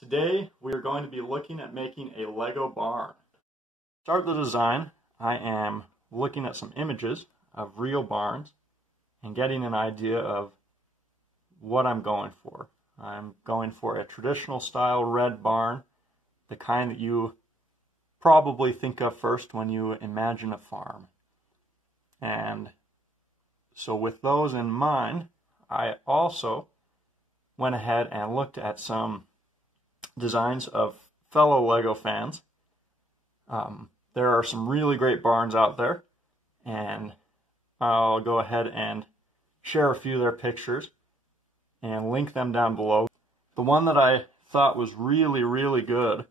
Today we are going to be looking at making a Lego barn. To start the design, I am looking at some images of real barns and getting an idea of what I'm going for. I'm going for a traditional style red barn, the kind that you probably think of first when you imagine a farm. And so with those in mind, I also went ahead and looked at some designs of fellow Lego fans. There are some really great barns out there, and I'll go ahead and share a few of their pictures and link them down below. The one that I thought was really good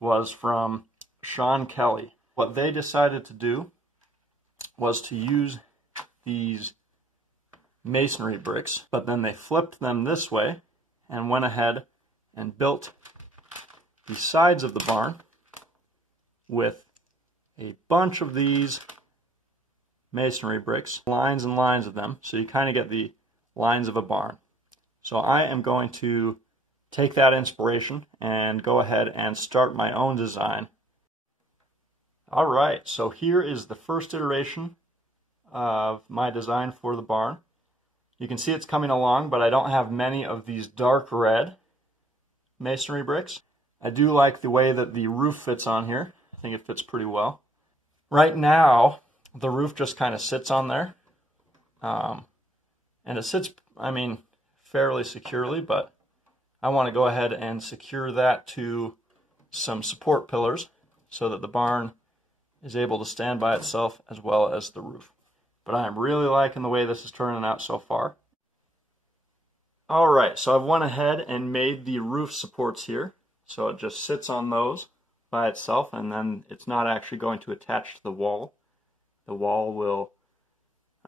was from Sean Kelly. What they decided to do was to use these masonry bricks, but then they flipped them this way and went ahead and built the sides of the barn with a bunch of these masonry bricks, lines and lines of them, so you kind of get the lines of a barn. So I am going to take that inspiration and go ahead and start my own design. Alright, so here is the first iteration of my design for the barn. You can see it's coming along, but I don't have many of these dark red masonry bricks. I do like the way that the roof fits on here. I think it fits pretty well. Right now, the roof just kind of sits on there. And it sits, fairly securely, but I want to go ahead and secure that to some support pillars so that the barn is able to stand by itself as well as the roof. But I'm really liking the way this is turning out so far. Alright, so I've went ahead and made the roof supports here. So it just sits on those by itself, and then it's not actually going to attach to the wall. The wall will,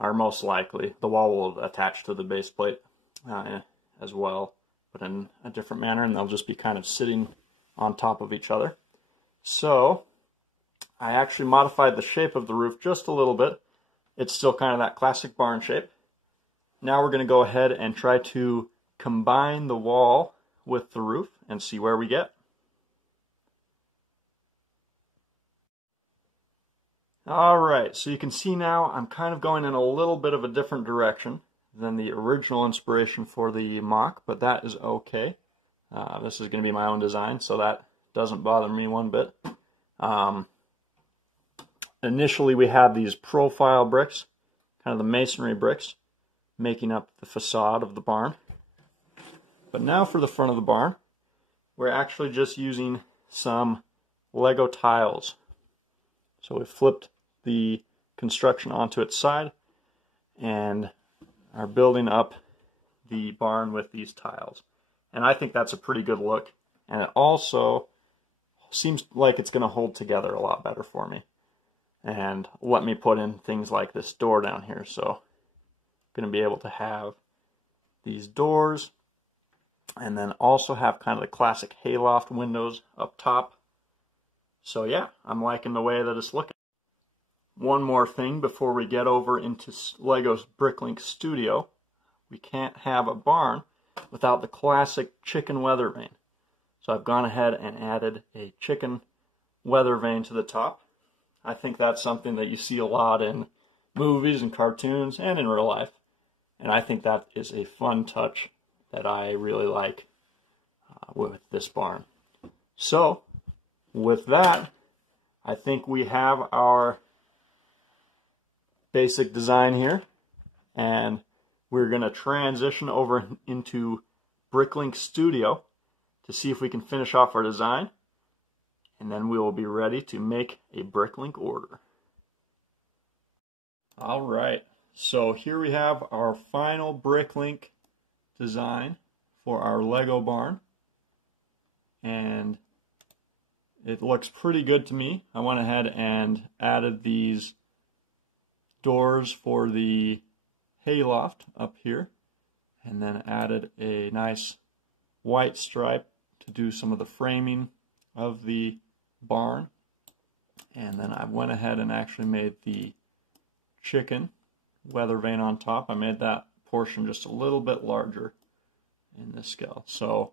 or most likely, the wall will attach to the base plate as well, but in a different manner, and they'll just be kind of sitting on top of each other. So I actually modified the shape of the roof just a little bit. It's still kind of that classic barn shape. Now we're going to go ahead and try to combine the wall with the roof and see where we get. Alright, so you can see now I'm kind of going in a little bit of a different direction than the original inspiration for the mock, but that is okay. This is going to be my own design, so that doesn't bother me one bit. Initially we had these profile bricks, kind of the masonry bricks, making up the facade of the barn. But now for the front of the barn, we're actually just using some Lego tiles. So we flipped the construction onto its side and are building up the barn with these tiles. And I think that's a pretty good look. And it also seems like it's going to hold together a lot better for me. And let me put in things like this door down here. So I'm going to be able to have these doors and then also have kind of the classic hayloft windows up top. So yeah, I'm liking the way that it's looking. One more thing before we get over into Lego's Bricklink Studio. We can't have a barn without the classic chicken weather vane. So I've gone ahead and added a chicken weather vane to the top. I think that's something that you see a lot in movies and cartoons and in real life. And I think that is a fun touch that I really like with this barn. So, with that, I think we have our basic design here. And we're going to transition over into Bricklink Studio to see if we can finish off our design. And then we will be ready to make a Bricklink order. Alright, so here we have our final Bricklink design for our Lego barn. And it looks pretty good to me. I went ahead and added these doors for the hayloft up here. And then added a nice white stripe to do some of the framing of the barn. And then I went ahead and actually made the chicken weather vane on top. I made that portion just a little bit larger in this scale. So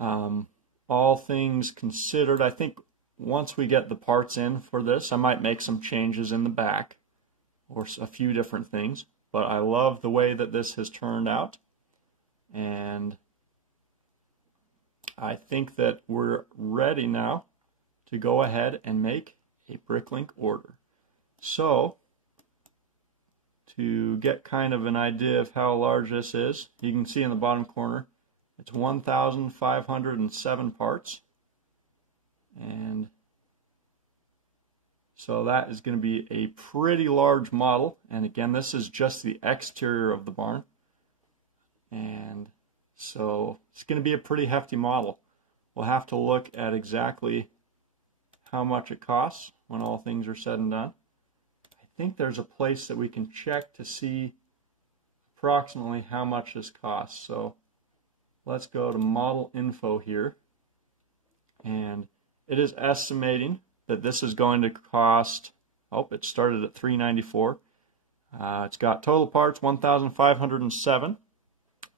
All things considered, I think once we get the parts in for this, I might make some changes in the back or a few different things. But I love the way that this has turned out, and I think that we're ready now to go ahead and make a Bricklink order. So, to get kind of an idea of how large this is, you can see in the bottom corner, it's 1,507 parts. And so that is going to be a pretty large model. And again, this is just the exterior of the barn. And so it's going to be a pretty hefty model. We'll have to look at exactly how much it costs when all things are said and done. I think there's a place that we can check to see approximately how much this costs. So let's go to model info here. And it is estimating that this is going to cost, it started at $394. It's got total parts 1,507.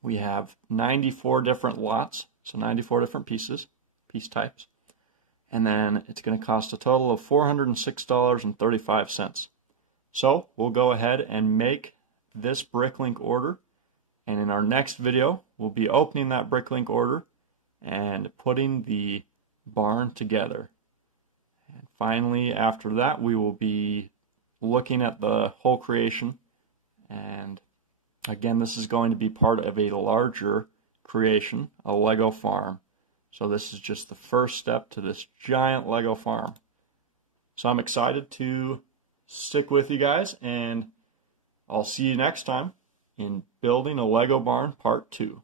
We have 94 different lots, so 94 different piece types. And then it's going to cost a total of $406.35. So we'll go ahead and make this Bricklink order. And in our next video, we'll be opening that Bricklink order and putting the barn together. And finally, after that, we will be looking at the whole creation. And again, this is going to be part of a larger creation, a Lego farm. So this is just the first step to this giant Lego farm. So I'm excited to stick with you guys, and I'll see you next time in Building a Lego Barn Part 2.